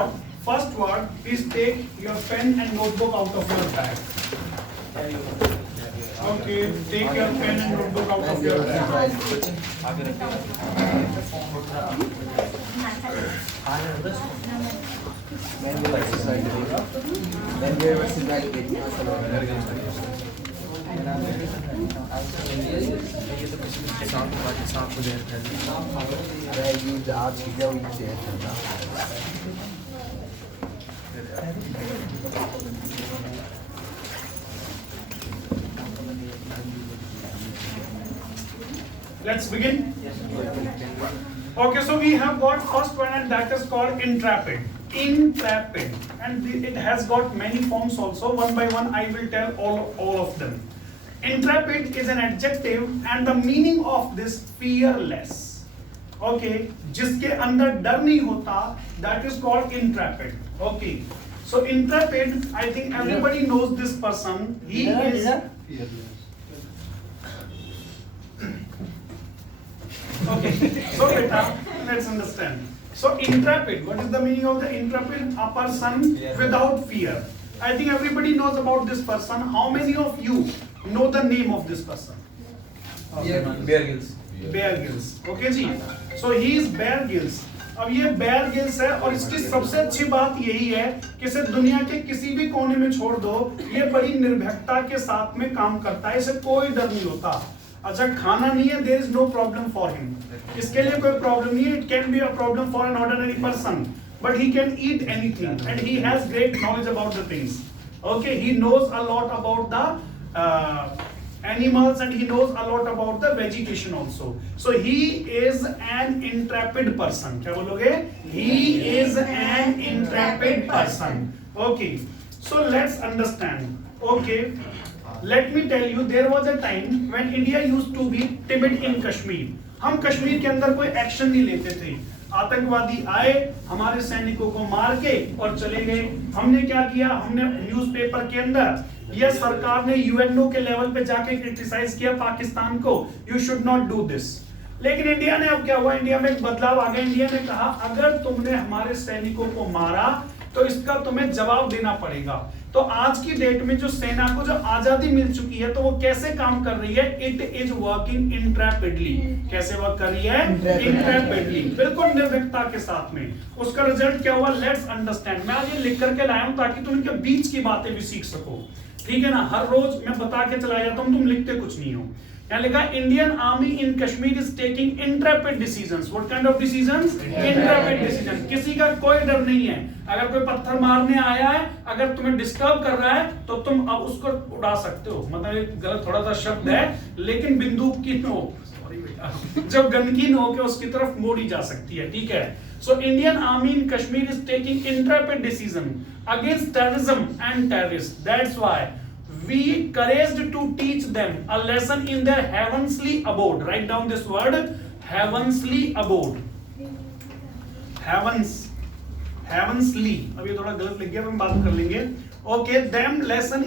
First word, please take your pen and notebook out of your bag. Okay, take your pen and notebook out of your bag. Let's begin. Okay, so we have got first one, and that is called intrepid. Intrepid, and it has got many forms also. One by one, I will tell all of them. Intrepid is an adjective, and the meaning of this fearless. Okay, जिसके अंदर डर नहीं होता, that is called intrepid. Okay, so intrepid, I think everybody knows this person. He is. Okay, so beta, let's understand. So intrepid, what is the meaning of the intrepid? A person without fear. I think everybody knows about this person. How many of you know the name of this person? Bear Grylls. Bear Grylls. Okay ji. So he is Bear Grylls. अब ये Bear Grylls है और इसकी सबसे अच्छी बात यही है कि इसे दुनिया के किसी भी कोने में छोड़ दो, ये बड़ी निर्भीकता के साथ में काम करता है, इसे कोई डर नहीं होता. अच्छा खाना नहीं है, there is no problem for him. इसके लिए कोई प्रॉब्लम नहीं है. It can be a problem for an ordinary person, but he can eat anything and he has great knowledge about the things. Okay, he knows a lot about the animals and he knows a lot about the vegetation also. So he is an intrepid person. क्या बोलोगे? He is an intrepid person. Okay, so let's understand. Okay. Let me tell you, there was a time when India used to be timid in Kashmir. हम कश्मीर के अंदर कोई action नहीं लेते थे. आतंकवादी आए, हमारे सैनिकों को मार के और चले गए. हमने क्या किया? हमने न्यूज़पेपर के अंदर या सरकार ने यूएनओ के लेवल पे जाके क्रिटिसाइज किया पाकिस्तान को, you should not do this. लेकिन इंडिया ने अब क्या हुआ? इंडिया में एक बदलाव आ गया. इंडिया ने कहा अगर तुमने हमारे सैनिकों को मारा तो इसका तुम्हें जवाब देना पड़ेगा. तो आज की डेट में जो सेना को जो आजादी मिल चुकी है तो वो कैसे काम कर रही है? It is working intrepidly. कैसे वर्क कर रही है? इंट्रेपिडली, बिल्कुल निर्भीकता के साथ में. उसका रिजल्ट क्या हुआ? Let's understand. मैं आज ये लिख करके लाया हूं ताकि तुम इनके बीच की बातें भी सीख सको. ठीक है ना? हर रोज मैं बता के चला जाता हूं, तुम लिखते कुछ नहीं हो. यहाँ लिखा Indian army in Kashmir is taking Intrepid decisions. What kind of decisions? Intrepid decision. किसी का कोई डर नहीं है. अगर कोई पत्थर मारने आया है, अगर तुम्हें डिस्टर्ब कर रहा है तो तुम अब उसको उड़ा सकते हो. मतलब एक गलत थोड़ा सा शब्द है, लेकिन बंदूक की नोक, सॉरी बेटा, जब गन की नोक है उसकी तरफ मोड़ी जा सकती है. ठीक है. So Indian army in Kashmir is taking Intrepid decision against terrorism and terrorist. That's why we couraged to teach them a lesson in their heavenly abode. Write down this word, heavenly abode. Heavenly. अब ये थोड़ा गलत लिख गया, हम बात कर लेंगे. Okay, them lesson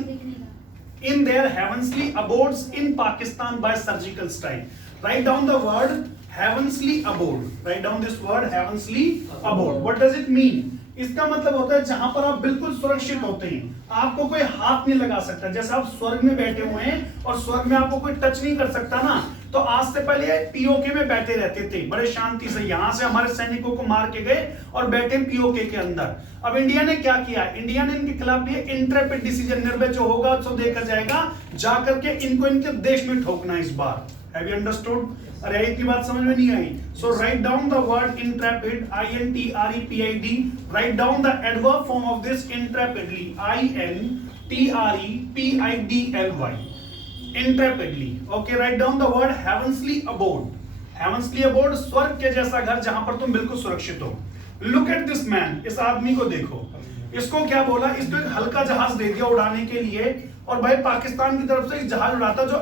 in their heavenly abodes in Pakistan by surgical strike. Write down the word heavenly abode. Write down this word heavenly abode. What does it mean? इसका मतलब होता है जहां पर आप बिल्कुल सुरक्षित होते हैं, आपको कोई हाथ नहीं लगा सकता. जैसे आप स्वर्ग में बैठे हुए हैं और स्वर्ग में आपको कोई टच नहीं कर सकता ना. तो आज से पहले पीओके में बैठे रहते थे बड़े शांति से. यहां से हमारे सैनिकों को मार के गए और बैठे पीओके के अंदर. अब इंडिया ने क्या किया? इंडिया ने इनके खिलाफ ये इंट्रेपिड डिसीजन, निर्भय जो होगा तो देखा जाएगा, जाकर के इनको इनके देश में ठोकना इस बार. Have you understood? अरे एक की बात समझ में नहीं आई. So write down the word intrepid, I-N-T-R-E-P-I-D. Write down the adverb form of this intrepidly, I-N-T-R-E-P-I-D-L-Y. Intrepidly. Okay, write down the word heavenly abode. Heavenly abode, स्वर्ग के जैसा घर जहां पर तुम बिल्कुल सुरक्षित हो. Look at this man. इस आदमी को देखो. इसको क्या बोला? इसको एक हल्का जहाज दे दिया उड़ाने के लिए, और भाई पाकिस्तान की तरफ से एक जहाज उड़ाता जो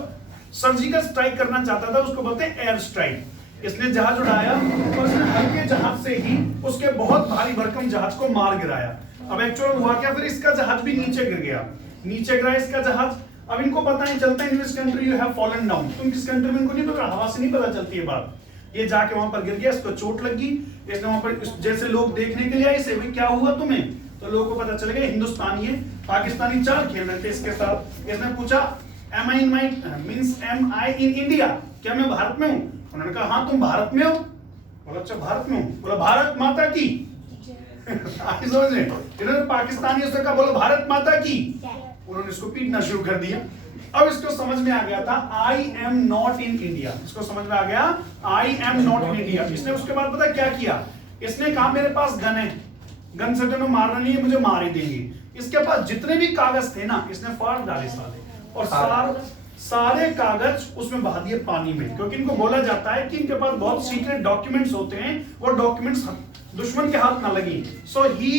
सर्जिकल स्ट्राइक करना चाहता था, उसको बोलते हैं एयर स्ट्राइक. इसने जहाज उड़ाया और इसने हल्के जहाज से ही उसके बहुत भारी भरकम जहाज को मार गिराया. अब एक्चुअल हुआ क्या? फिर इसका जहाज भी नीचे गिर गया. नीचे गिरा इसका जहाज. अब इनको पता नहीं चलता in which country you have fallen down. तुम किस कंट्री में, इनको नहीं पता, हवा से नहीं पता चलती है बात. ये जाके वहां पर गिर गया, इसको चोट लगी, इसने वहां पर जैसे लोग देखने के लिए आए इसे, भाई क्या हुआ तुम्हें, तो लोगों को पता चल गया हिंदुस्तानी है, पाकिस्तानी चाल खेल रहे थे इसके साथ। इसने पूछा am I in my means am I in India, क्या मैं भारत में हूं? उन्होंने कहा हाँ तुम भारत में हो। बोला अच्छा भारत में हूं। बोला भारत माता की इन्होंने पाकिस्तानी उसने कहा बोला भारत माता की, उन्होंने इसको पीटना शुरू कर दिया। अब इसको समझ में आ गया था I am not in India, इसको समझ में आ गया I am not in India. इसने उसके बाद पता क्या किया, इसने कहा मेरे पास गन है, गन से तो मारना नहीं है, मुझे मार ही देंगे। इसके पास जितने भी कागज थे ना इसने फाड़ डाले सारे, और सारे कागज उसमें बहा दिए पानी में, क्योंकि इनको बोला जाता है कि इनके पास बहुत सीक्रेट डॉक्यूमेंट्स होते हैं, वो डॉक्यूमेंट्स दुश्मन के हाथ ना लगे। सो ही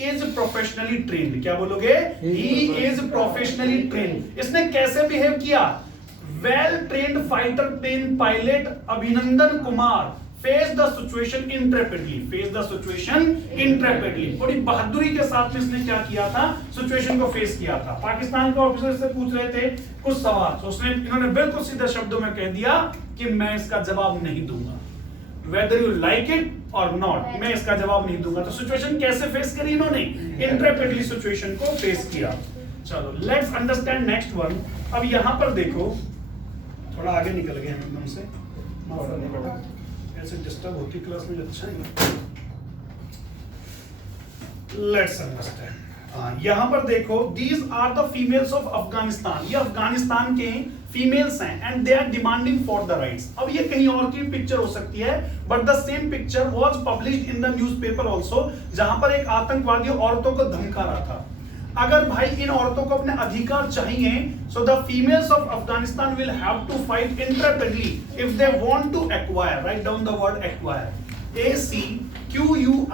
इज प्रोफेशनली ट्रेन्ड, क्या बोलोगे, ही इज प्रोफेशनली ट्रेन्ड। इसने कैसे बिहेव किया, well trained fighter plane pilot Abhinandan Kumar face the situation intrepidly, face the situation intrepidly, बड़ी बहादुरी के साथ में इसने क्या किया था, सिचुएशन को फेस किया था। पाकिस्तान के ऑफिसर से पूछ रहे थे कुछ सवाल, तो उसने इन्होंने बिल्कुल सीधे शब्दों में कह दिया कि मैं इसका जवाब नहीं दूंगा, वेदर यू लाइक इट और नॉट, मैं इसका जवाब नहीं दूंगा। तो सिचुएशन कैसे फेस करी इन्होंने, इंट्रेपिडली सिचुएशन को फेस किया। चलो लेट्स अंडरस्टैंड नेक्स्ट वन। अब यहां पर देखो, थोड़ा आगे निकल गए हम एकदम से, माफ करना बेटा, ऐसे डिस्टर्ब होती क्लास में, अच्छा नहीं। लेट्स अंडरस्टैंड, यहां पर देखो these are the females of Afghanistan, ये अफगानिस्तान के फीमेल्स हैं and they are demanding for the rights. अब ये कहीं और की पिक्चर हो सकती है, but the same picture was published in the newspaper also, जहां पर एक आतंकवादी औरतों को धमका रहा था। अगर भाई इन औरतों को अपने अधिकार चाहिए, so the females of Afghanistan will have to fight intrepidly if they want to acquire. Write down the word acquire. ACQUIRE.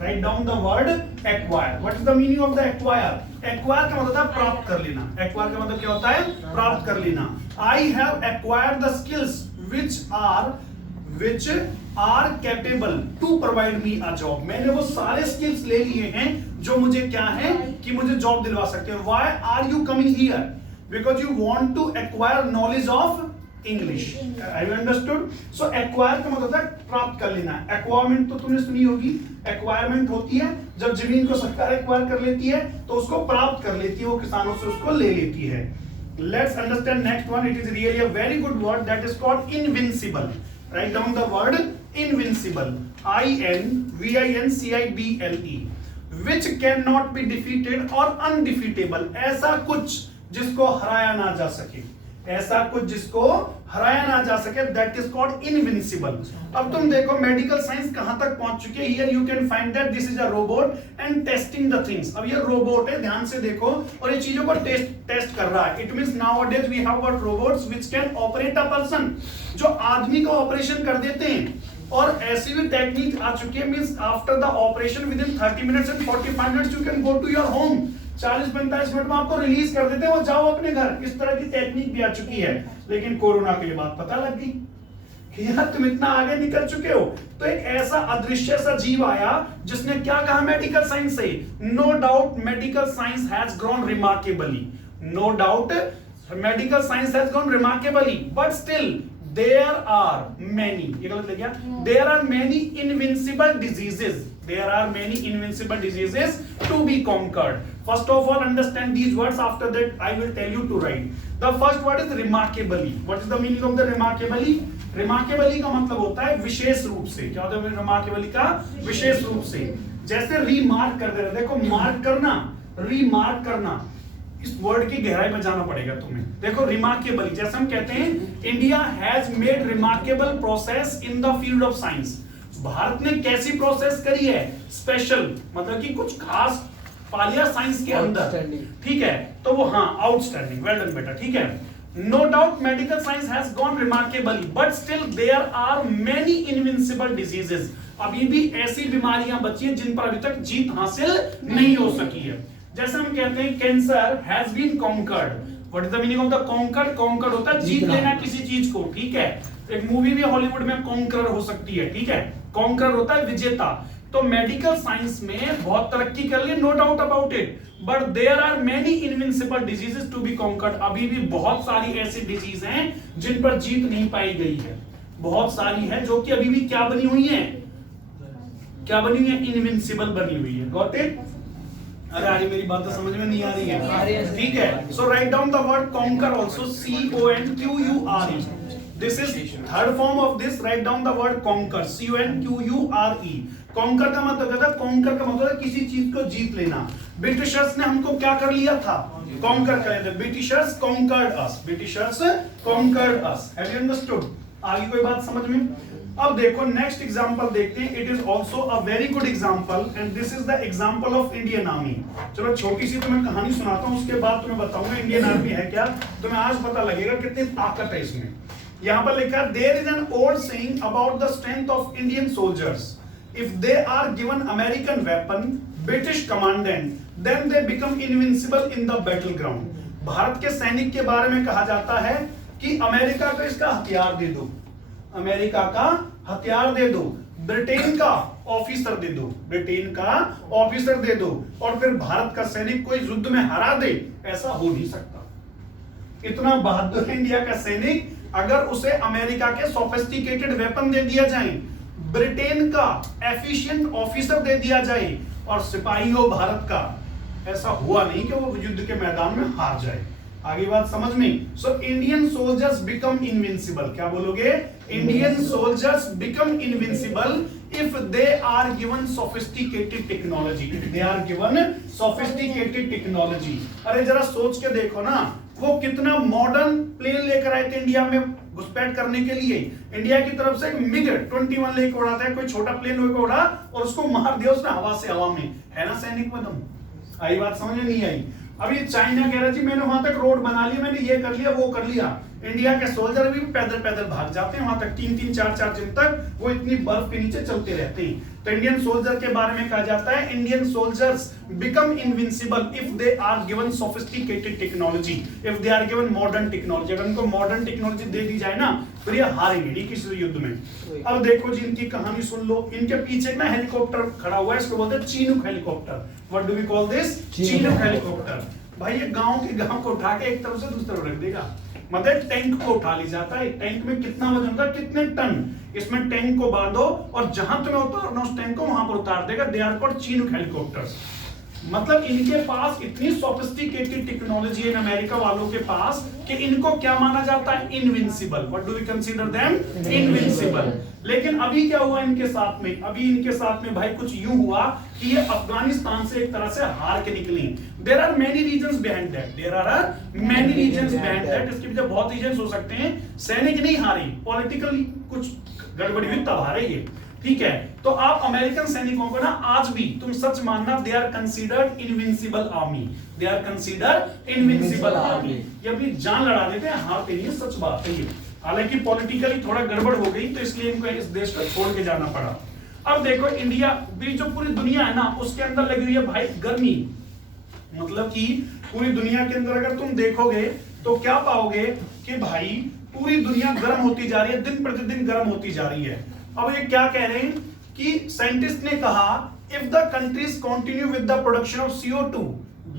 Write down the word acquire. What is the meaning of the acquire? Acquire का मतलब है प्राप्त कर लेना। Acquire का मतलब क्या होता है, प्राप्त कर लेना। I have acquired the skills which are capable to provide me a job. मैंने वो सारे स्किल्स ले लिए हैं जो मुझे क्या है कि मुझे जॉब दिलवा सकते हैं। Why are you coming here? Because you want to acquire knowledge of English. Have you understood? So acquire का मतलब है प्राप्त कर लेना। Acquirement तो तुमने सुनी होगी, acquirement होती है जब जमीन को सरकार एक्वायर कर लेती है तो उसको प्राप्त कर लेती है, वो किसानों से उसको ले लेती है। Let's understand next one. It is really a very good word that is called invincible. Write down the word invincible. INVINCIBLE. Which cannot be defeated or undefeatable. ऐसा कुछ जिसको हराया ना जा सके, ऐसा कुछ जिसको हराया ना जा सके, that is called invincible. अब तुम देखो मेडिकल साइंस कहां तक पहुंच चुकी है। Here you can find that this is a robot and testing the things. अब ये रोबोट है, ध्यान से देखो, और ये चीजों को टेस्ट कर रहा है। It means nowadays we have got robots which can operate a person, जो आदमी का ऑपरेशन कर देते हैं। और ऐसी भी टेक्निक आ चुकी है, means after the operation within 30 minutes and 45 minutes you can go to your home. 40-45 minute में आपको रिलीज कर देते हैं, वो जाओ अपने घर। इस तरह की टेक्निक भी आ चुकी है। लेकिन कोरोना के बाद पता लग गई कि यार तुम इतना आगे निकल चुके हो, तो एक ऐसा अदृश्य सा जीव आया जिसने क्या कहा मेडिकल साइंस से, no doubt medical science has grown remarkably, no doubt medical science has grown remarkably, but still there are many, ये गलत लग गया, there are many invincible diseases, there are many invincible diseases to be conquered. First of all understand these words, after that I will tell you to write. The first word is remarkably. What is the meaning of the remarkably? remarkably का मतलब होता है विशेष रूप से। क्या होता है remarkably का, विशेष रूप से। जैसे remark कर दे रहे, देखो mark करना, remark करना, इस वर्ड की गहराई में जाना पड़ेगा तुम्हें। देखो रिमार्केबल, जैसे हम कहते हैं India has made remarkable process in the field of science. Bharat ने कैसी प्रोसेस करी है, स्पेशल, मतलब कि कुछ खास पा लिया साइंस के अंदर, ठीक है, तो वो हाँ आउटस्टैंडिंग, वेल डन बेटा, ठीक है। No doubt medical science has gone remarkably, but still there are many invincible diseases. अभी भी ऐसी बीमारियां बची हैं जिन पर अभी तक जीत हासिल नहीं हो सकी है। जैसे हम कहते हैं cancer has been conquered. What is the meaning of the conquered? Conquered होता है जीत लेना किसी चीज को, ठीक है। एक मूवी भी हॉलीवुड में कॉन्करर हो सकती है, ठीक है, कॉन्करर होता है विजेता। तो मेडिकल साइंस में बहुत तरक्की कर ली, no doubt about it, but there are many invincible diseases to be conquered. अभी भी बहुत सारी ऐसी डिजीज हैं जिन पर जीत नहीं पाई गई है। बहुत सारी है जो कि अभी भी क्या बनी हुई है, क्या बनी हुई है, इनविंसिबल बनी हुई है। Got it? अरे आज मेरी बात तो समझ में नहीं आ रही है, ठीक है। So write down the word conquer also, CONQURE। This is third form of this, write down the word conquer, CONQURE। Conquer का मतलब क्या था, कॉन्कर का मतलब है किसी चीज को जीत लेना। ब्रिटिशर्स ने हमको क्या कर लिया था, कॉन्कर कर लिया था। Britishers conquered us, Britishers conquered us. Have you understood? आगे कोई बात समझ में? अब देखो नेक्स्ट एग्जांपल देखते हैं। It is also a very good example and this is the example of Indian army. चलो छोटी सी तुम्हें कहानी सुनाता हूं, उसके बाद तुम्हें बताऊंगा इंडियन आर्मी है क्या, तुम्हें आज पता लगेगा कितनी ताकत है इसमें। यहां पर लिखा है, there is an old saying about the strength of Indian soldiers, if they are given American weapon, British commandant, then they become invincible in the battle ground. Bharat के सैनिक के बारे में कहा जाता है कि अमेरिका को इसका हथियार दे दो, अमेरिका का हथियार दे दो, ब्रिटेन का ऑफिसर दे दो, ब्रिटेन का ऑफिसर दे दो, और फिर भारत का सैनिक कोई युद्ध में हरा दे, ऐसा हो नहीं सकता। इतना बहादुर इंडिया का सैनिक, अगर उसे अमेरिका के सोफिस्टिकेटेड वेपन दे दिया जाए, ब्रिटेन का एफिशिएंट ऑफिसर दे दिया जाए, और सिपाही हो भारत का, ऐसा हुआ नहीं कि वो युद्ध के मैदान में हार जाए। आगे बात समझ में? So Indian soldiers become invincible. क्या बोलोगे? Indian soldiers become invincible if they are given sophisticated technology, if they are given sophisticated technology. अरे जरा सोच के देखो ना, वो कितना मॉडर्न प्लेन लेकर आए थे इंडिया में घुसपैठ करने के लिए। इंडिया की तरफ से मिग 21 लेकर उड़ाता है, कोई छोटा प्लेन लेकर उड़ा और उसको मार दिया उसने हवा से हवा में, है ना सैनिक में दम। आई बात समझ में नहीं आई? अभी चाइना कह रहा जी मैंने वहां तक रोड बना लिया, मैंने ये कर लिया वो कर लिया। इंडिया के सोल्जर भी पैदल पैदल भाग जाते हैं वहां तक, 3-3 4-4 दिन तक वो इतनी बर्फ के नीचे चलते रहते हैं। तो इंडियन सोल्जर के बारे में कहा जाता है, Indian soldiers become invincible if they are given sophisticated technology, if they are given modern technology. अगर उनको मॉडर्न टेक्नोलॉजी दे दी जाए ना, फिर ये हारेंगे नहीं किसी युद्ध में। अब देखो जी इनकी कहानी सुन लो। इनके पीछे ना हेलीकॉप्टर खड़ा हुआ है, इसको बोलते हैं Chinook helicopter. What do we call this? Chinook helicopter. भाई ये गांव के गांव को उठा के एक तरफ से दूसरी तरफ रख देगा, मतलब टैंक को उठा ली जाता है। टैंक में कितना वजन होता है, कितने टन, इसमें टैंक को बांधो और जहां तुम्हें उतारना उस टैंक को वहां पर उतार देगा। They are called Chinook helicopters. मतलब इनके पास इतनी सोफिस्टिकेटेड टेक्नोलॉजी है अमेरिका वालों के पास कि इनको क्या माना जाता है? Invincible. What do we consider them? Invincible. लेकिन अभी क्या हुआ इनके साथ में? अभी इनके साथ में भाई कुछ यूं हुआ कि ये अफगानिस्तान से एक तरह से हार के निकली। There are many reasons behind that, there are many reasons behind that. इसके पीछे बहुत रीजंस हो सकते हैं। सैनिक नहीं हारे, पॉलिटिकली कुछ गड़बड़ी हुई तब हारे ये, ठीक है। तो आप अमेरिकन सैनिकों को ना आज भी तुम सच मानना, they are considered invincible army, they are considered invincible army. ये अपनी जान लड़ा देते हैं, हारते नहीं, सच बात है ये। हालांकि पॉलिटिकली थोड़ा गड़बड़ हो गई तो इसलिए इनको इस देश को छोड़ के जाना पड़ा। अब देखो इंडिया भी, जो पूरी दुनिया है ना उसके अंदर लगी हुई है भाई गर्मी। मतलब कि पूरी दुनिया के अंदर अगर तुम देखोगे तो क्या पाओगे कि भाई पूरी दुनिया गर्म होती जा रही है, दिन प्रतिदिन गर्म होती जा रही है। अब ये क्या कह रहे हैं कि साइंटिस्ट ने कहा, if the countries continue with the production of CO2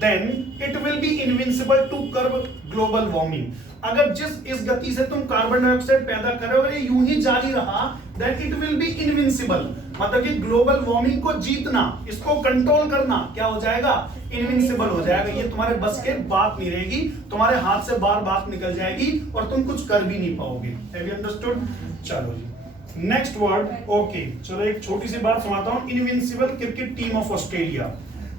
then it will be invincible to curb global warming. अगर जिस इस गति से तुम कार्बन डाइऑक्साइड पैदा कर रहे हो, ये यूं ही जारी रहा, then it will be invincible. मतलब कि ग्लोबल वार्मिंग को जीतना, इसको कंट्रोल करना क्या हो जाएगा? इनविंसिबल हो जाएगा। ये तुम्हारे बस के बात नहीं रहेगी, तुम्हारे हाथ से बार बात निकल जाएगी और तुम कुछ कर भी नहीं पाओगे। Have you understood? चलो जी नेक्स्ट वर्ड। ओके चलो एक छोटी सी बात सुनाता हूं। Invincible cricket team of Australia.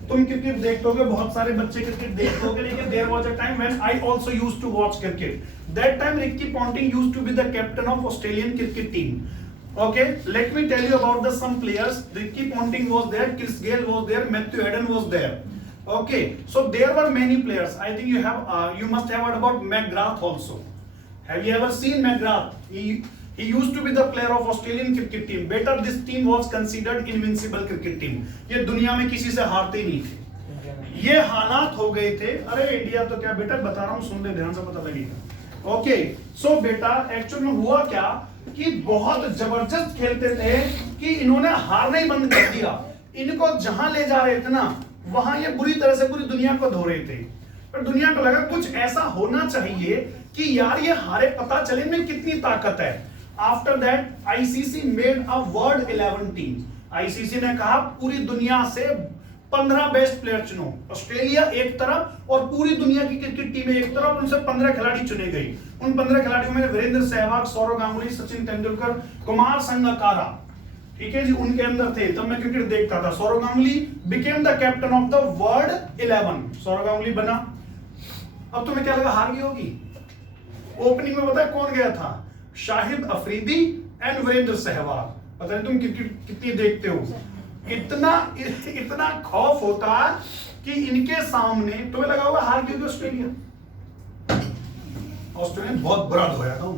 तुम क्रिकेट देखते होगे, बहुत सारे बच्चे क्रिकेट देखते होगे, लेकिन there was a time when I also used to watch cricket. That time Ricky Ponting used to be the captain of Australian cricket team. Okay, let me tell you about the some players. Ricky Ponting was there, Chris Gayle was there, Matthew Hayden was there. Okay, so there were many players. I think you must have heard about McGrath also. Have you ever seen McGrath? He used to be the player of Australian cricket team. Better, this team was considered invincible cricket team. ये दुनिया में किसी से हारते नहीं थे। ये हालात हो गए थे। अरे इंडिया तो क्या बेटा, बता रहा हूँ, सुन ले ध्यान से, पता लगेगा। ओके सो बेटा एक्चुअल में हुआ क्या कि बहुत जबरदस्त खेलते थे कि इन्होंने हारना ही बंद कर दिया। इनको जहां ले जा रहे थे ना, वहां ये बुरी तरह से पूरी दुनिया को धो रहे थे। पर दुनिया को लगा कुछ ऐसा होना चाहिए कि यार ये हारे, पता चले इनमें कितनी ताकत है। After that ICC made a world 11 team. ICC ने कहा पूरी दुनिया से 15 बेस्ट प्लेयर चुनो, ऑस्ट्रेलिया एक तरफ और पूरी दुनिया की क्रिकेट टीमें एक तरफ, उनसे 15 खिलाड़ी चुने गए। उन 15 खिलाड़ियों में वीरेंद्र सहवाग, सौरव गांगुली, सचिन तेंदुलकर, कुमार संगकारा, ठीक है जी, उनके अंदर थे। तब मैं क्रिकेट देखता था। Sourav Ganguly became the captain of the world 11, Sourav Ganguly बना। अब तुम्हें क्या लगा हार गई होगी? ओपनिंग में पता है कौन गया था? शाहिद अफरीदी एंड वीरेंद्र सहवाग। पता नहीं तुम क्रिकेट कितनी देखते हो। इतना खौफ होता कि इनके सामने तुम्हें लगा होगा हार गई ऑस्ट्रेलिया। ऑस्ट्रेलिया बहुत बुरा धोया था।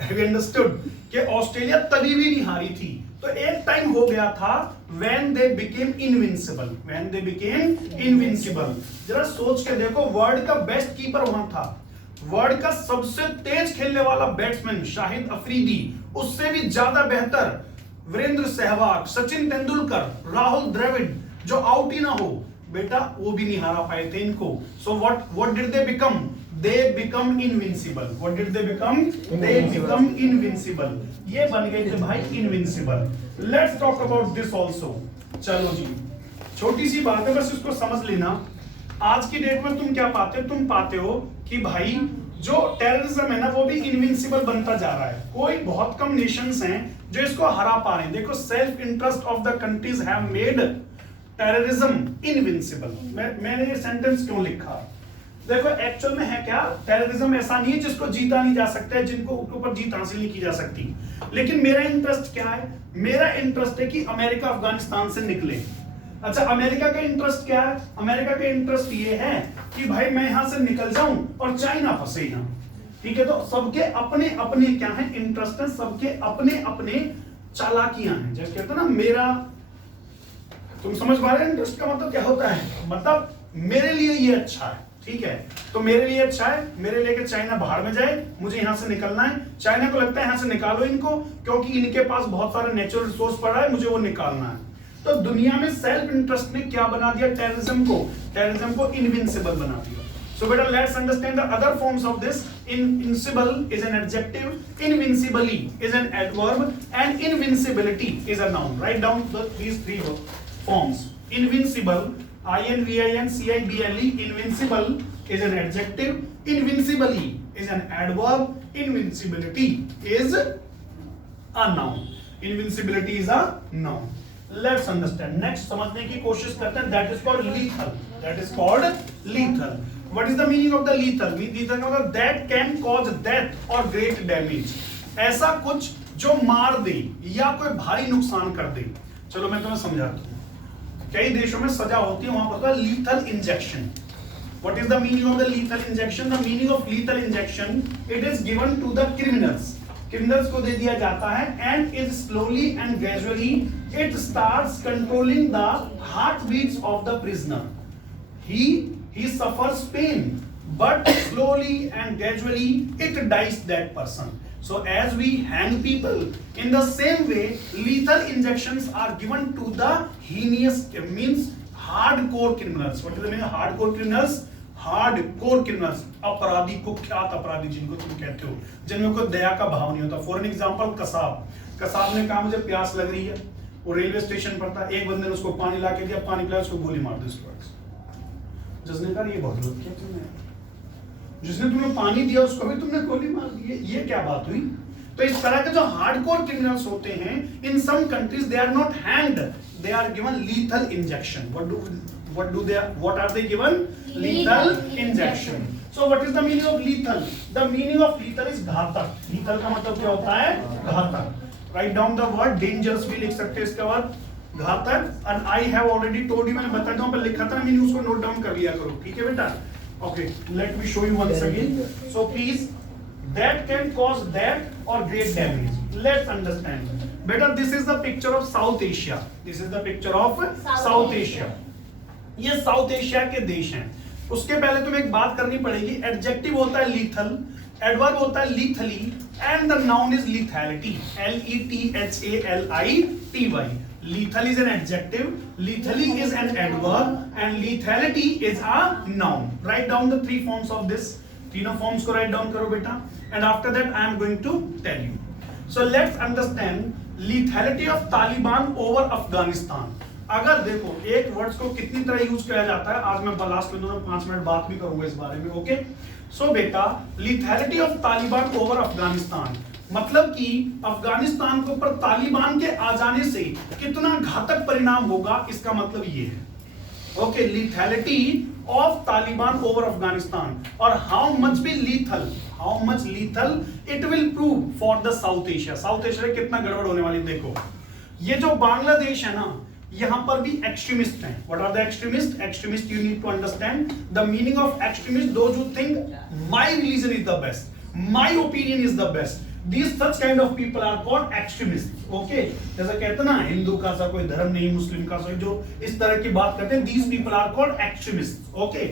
Have you understood कि ऑस्ट्रेलिया तभी भी नहीं हारी थी। तो एक टाइम हो गया था when they became invincible, when they became invincible। जरा सोच के देखो, वर्ल्ड का बेस्ट कीपर वहां था, वर्ल्ड का सबसे तेज खेलने वाला बैट्समैन शाहिद अफरीदी, उससे भी ज्यादा बेहतर वीरेंद्र सहवाग, सचिन तेंदुलकर, राहुल द्रविड़, जो आउट ही ना हो बेटा, वो भी नहीं हारा पाए थे इनको। So what did they become? They become invincible. What did they become? They become invincible. ये बन गए थे भाई invincible. Let's talk about this also. चलो जी, छोटी सी बात है, बस इसको समझ लेना। आज की डेट में तुम क्या पाते हो? तुम पाते हो कि भाई जो टेररिज्म है ना, वो भी इनविंसिबल बनता जा रहा है। कोई बहुत कम नेशंस हैं जो इसको हरा पा रहे हैं। देखो, self interest of the countries have made terrorism invincible. मैंने ये सेंटेंस क्यों लिखा? देखो, एक्चुअल में है क्या, टेररिज्म ऐसा नहीं है जिसको जीता नहीं जा सकता है, जिनको ऊपर जीत हासिल नहीं की जा सकती। लेकिन मेरा इंटरेस्ट क्या है? मेरा इंटरेस्ट है कि अमेरिका अफगानिस्तान से निकले। अच्छा, अमेरिका का इंटरेस्ट क्या है? अमेरिका का इंटरेस्ट ये है कि भाई मैं यहां से निकल जाऊं और चाइना फंसे यहां। ठीक है, तो सबके अपने अपने क्या है इंटरेस्ट है, सबके अपने अपने चालाकियां हैं। जैसे कहते हैं ना, मेरा, तुम समझ पा रहे हैं इंटरेस्ट का मतलब क्या होता है? मतलब मेरे लिए ये अच्छा है, ठीक है, तो मेरे लिए अच्छा है, मेरे लिए कि चाइना बाहर में जाए, मुझे यहां से निकलना है। चाइना को लगता है यहां से निकालो इनको, क्योंकि इनके पास बहुत सारा नेचुरल रिसोर्स पड़ा है, मुझे वो निकालना है। तो दुनिया में सेल्फ इंटरेस्ट ने क्या बना दिया? टेररिज्म को इनविंसिबल बना दिया। So better let's understand the other forms of this. Invincible is an adjective, invincibly is an adverb, and invincibility is a noun. Write down these three forms. Invincible, I-N-V-I-N-C-I-B-L-E, invincible is an adjective, invincibly is an adverb, invincibility is a noun. Invincibility is a noun. Let's understand. Next समझने की कोशिश करते हैं. That is called lethal. That is called lethal. What is the meaning of the lethal? Lethal का मतलब that can cause death or great damage. ऐसा कुछ जो मार दे या कोई भारी नुकसान कर दे। चलो मैं तुम्हें समझाता हूँ। कई देशों में सजा होती है, वहां पर होता है lethal injection. What is the meaning of the lethal injection? The meaning of lethal injection, it is given to the criminals. Criminals को दे दिया जाता है, and is slowly and gradually it starts controlling the heartbeats of the prisoner. He suffers pain, but slowly and gradually it dies that person. So as we hang people, in the same way, lethal injections are given to the heinous, means hardcore criminals. What is the meaning of hardcore criminals? Hardcore criminals, अपराधी, कुख्यात अपराधी जिनको तुम कहते हो, जिनमें कोई दया का भाव नहीं होता। फॉर एन एग्जांपल, कसाब ने कहा मुझे प्यास लग रही है, वो रेलवे स्टेशन पर था, एक बंदे ने उसको पानी ला के दिया, पानी पिलाया, उसको गोली मार दी उसके बाद। जिसने कहा ये बहुत गलत किया तुमने, जिसने तुम्हें पानी दिया उसको भी तुमने गोली मार दी, ये क्या बात हुई? तो इस तरह के जो हार्डकोर क्रिमिनल्स होते हैं, in some countries they are not hanged, they are given lethal injection. What are they given? Lethal injection. So what is the meaning of lethal? The meaning of lethal is घातक. Lethal का मतलब क्या होता है? घातक. Write down the word dangerous भी लिख सकते हैं इसका वर्ड घातक. And I have already told you, मैंने बता दूं, पर लिखा था, मैंने उसको नोट डाउन कर लिया करो, ठीक है बेटा? Okay, let me show you once again. So please, that can cause death or great damage. Let's understand. Better, this is the picture of South Asia. This is the picture of South Asia. ये south Asia के देश हैं। उसके पहले तुम्हें एक बात करनी पड़ेगी। एडजेक्टिव होता है लीथल, एडवर्ब होता है lethally, and the noun is lethality, LETHALITY. Lethal is an adjective, lethally is an adverb, and lethality is a noun. Write down the three forms of this. तीनों forms को write down करो बेटा, and after that I am going to tell you. So let's understand lethality of Taliban over Afghanistan. अगर देखो एक words को कितनी तरह यूज किया जाता है, आज मैं लास्ट में 5 मिनट बात भी करूंगा इस बारे में। ओके सो बेटा, लीथैलिटी ऑफ तालिबान ओवर अफगानिस्तान मतलब कि अफगानिस्तान के ऊपर तालिबान के आ जाने से कितना घातक परिणाम होगा, इसका मतलब ये है। Okay, lethality of Taliban over Afghanistan और how much lethal it will prove for the South Asia. South Asia में कितना गड़बड़ होने वाली, देखो ये जो बांग्लादेश है ना, यहां पर भी एक्सट्रीमिस्ट हैं। What are the extremist? Extremist, you need to understand the meaning of extremist, those who think my religion is the best, my opinion is the best, these such kind of people are called extremists. Okay, जैसा कहते ना हिंदू का सा कोई धर्म नहीं, मुस्लिम का सा, जो इस तरह की बात करते हैं, these people are called extremists. Okay,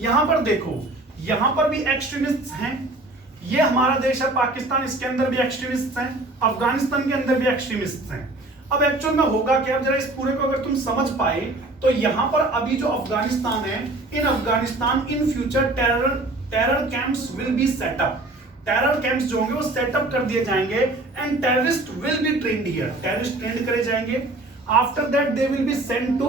यहां पर देखो, यहां पर भी extremists हैं। ये हमारा देश है पाकिस्तान, इसके अंदर भी extremists हैं, अफगानिस्तान के अंदर भी extremists हैं। अब एक्चुअल में होगा क्या, जरा इस पूरे को अगर तुम समझ पाए तो यहां पर अभी जो अफगानिस्तान है, in Afghanistan in future terror camps will be setup. Terror camps जो होंगे वो सेटअप कर दिए जाएंगे and terrorist will be trained here, terrorist trained करे जाएंगे। After that they will be sent to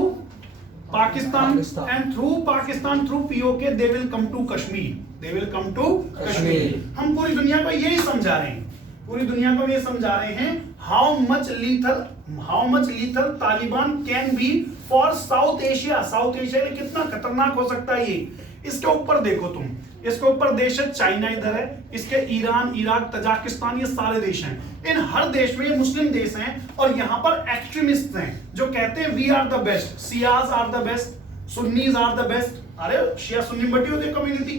Pakistan and through Pakistan through PoK they will come to Kashmir, they will come to Kashmir. हम पूरी दुनिया को यही समझा रहे हैं, पूरी दुनिया को ये समझा रहे हैं how much lethal Taliban can be for south Asia. South Asia में कितना खतरनाक हो सकता है ये। इसके ऊपर देखो तुम, इसके ऊपर देश है चाइना, इधर है, इसके ईरान, इराक, तजाकिस्तान, ये सारे देश हैं। इन हर देश में ये मुस्लिम देश हैं और यहाँ पर एक्सट्रीमिस्ट हैं जो कहते हैं we are the best, Shias are the best, Sunnis are the best. अरे शिया सुन्नी बटी होती है कम्युनिटी।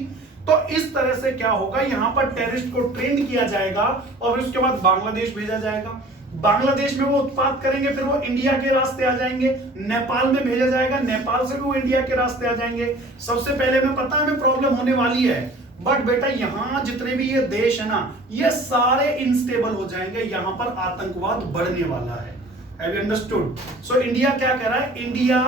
तो इस तरह से क्या होगा, यहाँ पर टेररिस्ट को ट्रेंड किया जाएगा और उसके बाद बांग्लादेश भेजा जाएगा। बांग्लादेश में वो उत्पात करेंगे, फिर वो इंडिया के रास्ते आ जाएंगे, नेपाल में भेजा जाएगा, नेपाल से भी वो इंडिया के रास्ते आ जाएंगे। सबसे पहले में पता है प्रॉब्लम होने वाली है, बट बेटा यहाँ जितने भी ये देश है ना, ये सारे इनस्टेबल हो जाएंगे, यहाँ पर आतंकवाद बढ़ने वाला है। Have you understood? So India क्या कह रहा है? India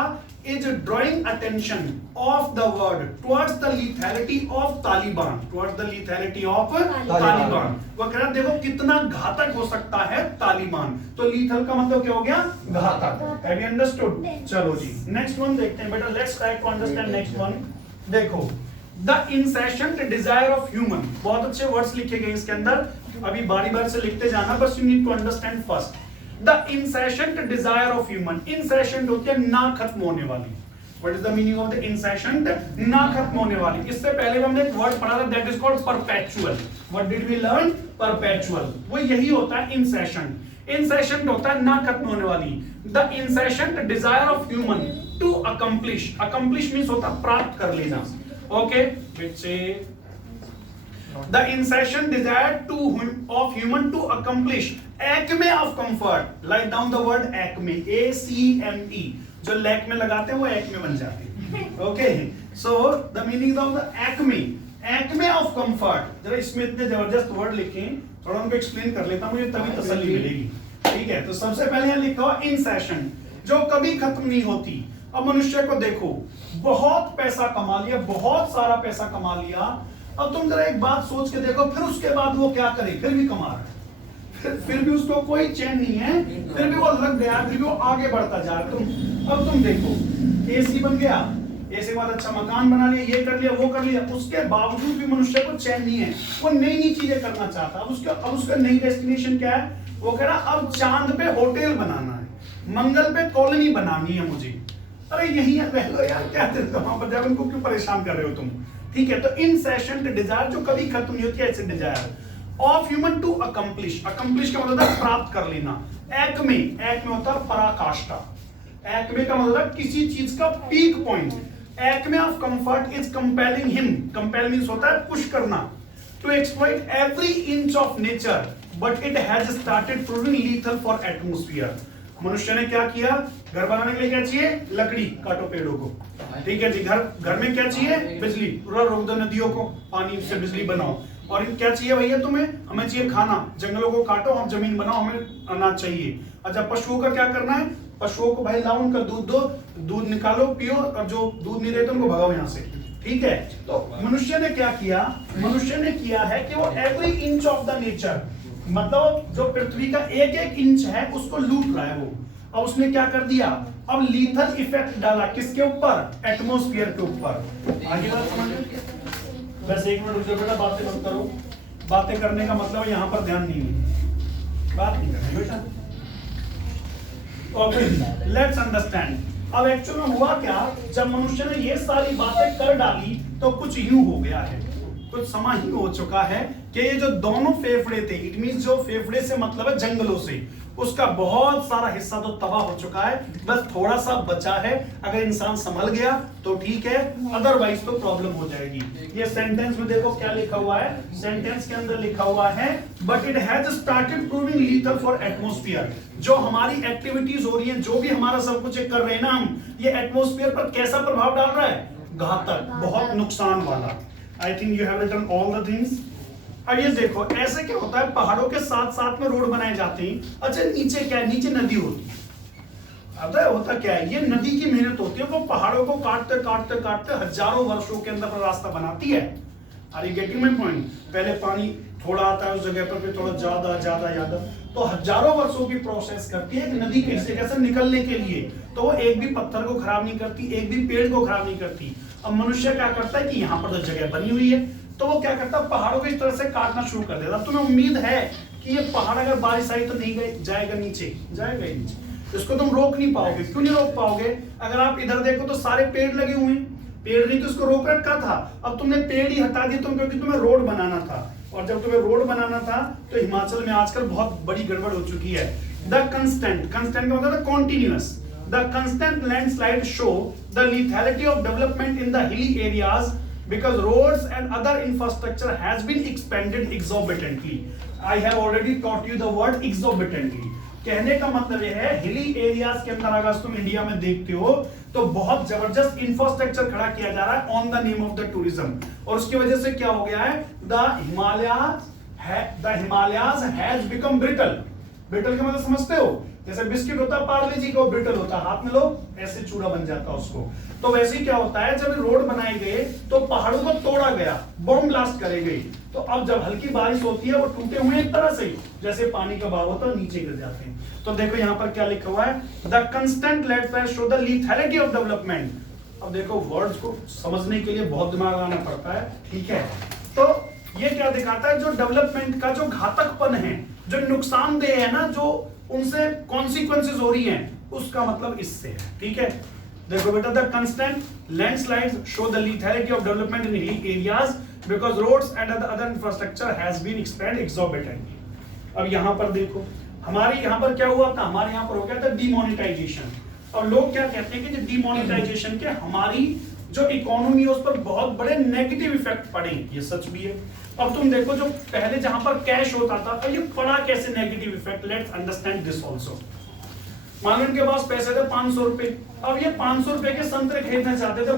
is drawing attention of the world towards the lethality of Taliban, towards the lethality of Taliban। वो कह रहा है देखो कितना घातक हो सकता है तालिबान। तो lethal का मतलब क्या हो गया? घातक। Have you understood? चलो जी नेक्स्ट वन देखते हैं बेटा, let's try to understand next one। देखो the insatiate desire of human, बहुत अच्छे वर्ड्स लिखे गए इसके अंदर, अभी बारी बारी से लिखते जाना, बस you need to understand first। The insatiate desire of human, insatiate होती है ना खत्म होने वाली। What is the meaning of the insatiate? ना खत्म होने वाली। इससे पहले हमने एक वर्ड पढ़ा था, that is called perpetual। What did we learn? Perpetual। वो यही होता है insatiate। insatiate होता है ना खत्म होने वाली। The insatiate desire of human to accomplish, accomplish means होता है प्राप्त कर लेना। Okay, which say the insatiate desire of human to accomplish acme of comfort। Write down the word acme, A-C-M-E। जो लैक में लगाते हैं वो acme बन जाती है। Okay, so the meaning of the acme of comfort। जरा इसमें इतने जबरदस्त वर्ड लिखे, थोड़ा उनको एक्सप्लेन कर लेता हूँ, मुझे तभी तसल्ली मिलेगी। ठीक है, तो सबसे पहले यहाँ लिखा हुआ insatiate, जो कभी खत्म नहीं होती। अब मनुष्य को देखो, बहुत पैसा कमा लिया, बहुत सारा पैसा कमा लिया। अब तुम जरा एक बात सोच के देखो, फिर उसके बाद वो क्या करे? फिर भी कमा रहा है, फिर भी उसको कोई चैन नहीं है, फिर भी वो लग गया, फिर भी वो आगे बढ़ता जा रहा है। अब तुम देखो, एसी बन गया, एसी के बाद अच्छा मकान बना लिया, ये कर लिया, वो कर लिया, उसके बावजूद भी मनुष्य को चैन नहीं है, वो नई नई चीजें करना चाहता है। अब उसका नई डेस्टिनेशन क्या है? वो कह रहा अब चांद पे होटल बनाना है, मंगल पे कॉलोनी बनानी है मुझे। अरे यही रह लो यार, क्या वहां पर जाकर उनको क्यों परेशान कर रहे हो तुम? ठीक है, तो इनसेशंट डिजायर जो कभी खत्म नहीं होती, ऐसे desire of human to accomplish. Accomplish का मतलब है प्राप्त कर लेना। एक्मे, एक्मे होता है पराकाष्ठा। एक्मे का मतलब है किसी चीज का peak point. Acme of comfort is compelling him, compel means होता है पुश करना, to exploit every inch of nature, but it has started proving lethal for atmosphere. मनुष्य ने क्या किया? घर बनाने के लिए क्या चाहिए? लकड़ी, काटो पेड़ों को। ठीक है जी, घर में क्या चाहिए? बिजली, पूरा रोक दो नदियों को, पानी से बिजली बनाओ। और क्या चाहिए भैया तुम्हें? हमें चाहिए खाना, जंगलों को काटो, हम जमीन बनाओ, हमें अनाज चाहिए। अच्छा, पशुओं का क्या करना है? पशुओं को भाई लाओ, उनका दूध दो, दूध निकालो, पियो, और जो दूध नहीं देते उनको भगाओ यहाँ से। ठीक है, तो मनुष्य ने क्या किया? मनुष्य ने किया है कि वो every inch of the nature, मतलब जो पृथ्वी का एक एक इंच है उसको लूट रहा है वो। अब उसने क्या कर दिया, अब लीथल इफेक्ट डाला किसके ऊपर, एटमॉस्फेयर के ऊपर। आगे बात समझ, वैसे एक मिनट रुक जाओ बेटा, बातें मत करो, बातें करने का मतलब है यहाँ पर ध्यान नहीं है, बात नहीं करनी बेटा। Okay, let's understand. अब एक्चुअल में हुआ क्या, जब मनुष्य ने ये सारी बातें कर डाली तो कुछ यूं हो गया है, कुछ समय ही हो चुका है कि ये जो दोनों फेफड़े थे, इट मींस जो फेफड़े से मतलब है जंगलों से, उसका बहुत सारा हिस्सा तो तबाह हो चुका है, बस थोड़ा सा बचा है। अगर इंसान संभल गया तो ठीक है, अदरवाइज तो प्रॉब्लम हो जाएगी। ये सेंटेंस में देखो क्या लिखा हुआ है, सेंटेंस के अंदर लिखा हुआ है but it has started proving lethal for atmosphere. जो हमारी एक्टिविटीज हो रही है, जो भी हमारा सब कुछ कर रहे हैं ना हम, ये एटमॉस्फेयर पर कैसा प्रभाव डाल रहा है, घातक, बहुत नुकसान वाला। I think you have written all the things. अब ये देखो ऐसे क्या होता है, पहाड़ों के साथ साथ में रोड बनाए जाते हैं। अच्छा नीचे क्या है, नीचे नदी होती है। अब होता क्या है, ये नदी की मेहनत होती है, वो पहाड़ों को काटते काटते काटते हजारों वर्षों के अंदर रास्ता बनाती है। Are you getting my point? पहले पानी थोड़ा आता है उस जगह पर, फिर थोड़ा ज्यादा ज्यादा ज्यादा, तो हजारों वर्षों की प्रोसेस करती है एक नदी किसी जगह से निकलने के लिए। तो वो एक भी पत्थर को खराब नहीं करती, एक भी पेड़ को खराब नहीं करती। अब मनुष्य क्या करता है कि यहाँ पर तो जगह बनी हुई है, तो वो क्या करता है, पहाड़ों को इस तरह से काटना शुरू कर देता। तुम्हें उम्मीद है कि ये पहाड़ अगर बारिश आई तो नहीं गए जाएगा नीचे, जाएगा ही नीचे, इसको तुम रोक नहीं पाओगे। क्यों नहीं रोक पाओगे? अगर आप इधर देखो तो सारे पेड़ लगे हुए हैं, पेड़ नहीं तो इसको रोक रखा था। अब तुमने पेड़ ही हटा दिए तुम, क्योंकि तुम्हें रोड बनाना था, और जब तुम्हें रोड बनाना था तो हिमाचल में आजकल बहुत बड़ी गड़बड़ हो चुकी है। द कंस्टेंट, कंस्टेंट का मतलब है continuous, the constant landslide show the lethality of development in the hilly areas because roads and other infrastructure has been expanded exorbitantly. I have already taught you the word exorbitantly. कहने का मतलब यह है, hilly areas के अंदर अगर तुम India में देखते हो तो बहुत जबरदस्त इंफ्रास्ट्रक्चर खड़ा किया जा रहा है on the name of the tourism, और उसकी वजह से क्या हो गया है, the Himalayas has become brittle. Brittle का मतलब समझते हो, जैसे बिस्किट होता है पार्ले जी का, वो ब्रिटल होता है, हाथ में लो ऐसे चूड़ा बन जाता है उसको। तो वैसे ही क्या होता है, जब रोड बनाए गए तो पहाड़ों को तोड़ा गया, बॉम्ब ब्लास्ट करे गए, तो अब जब हल्की बारिश होती है वो टूटे हुए एक तरह से, जैसे पानी का बहाव होता है नीचे गिर जाते हैं। तो देखो यहाँ पर क्या लिखा हुआ है, the constant landslide show the lethality of development. अब देखो वर्ड्स को समझने के लिए बहुत दिमाग लगाना पड़ता है, ठीक है। तो ये क्या दिखाता है, जो डेवलपमेंट का जो घातकपन है, जो नुकसानदेह है ना, जो उनसे कॉन्सिक्वेंसेस हो रही हैं, उसका मतलब इससे है, ठीक है। देखो बेटा, the constant landslides show the lethality of development in hilly areas because roads and other infrastructure has been expand exorbitantly. अब यहाँ पर देखो, हमारे यहाँ पर क्या हुआ था, हमारे यहाँ पर हो गया था डिमोनेटाइजेशन। अब लोग क्या कहते हैं कि डिमोनेटाइजेशन के हमारी जो इकोनॉमी है उस पर बहुत बड़े नेगेटिव इफेक्ट पड़े, ये सच भी है। अब तुम देखो, जो पहले जहां पर कैश होता था, तो ये पड़ा कैसे negative effect, let's understand this also. मान लो इनके पास पैसे थे 500 रुपए, अब ये 500 रुपए के संतरे खरीदना चाहते थे,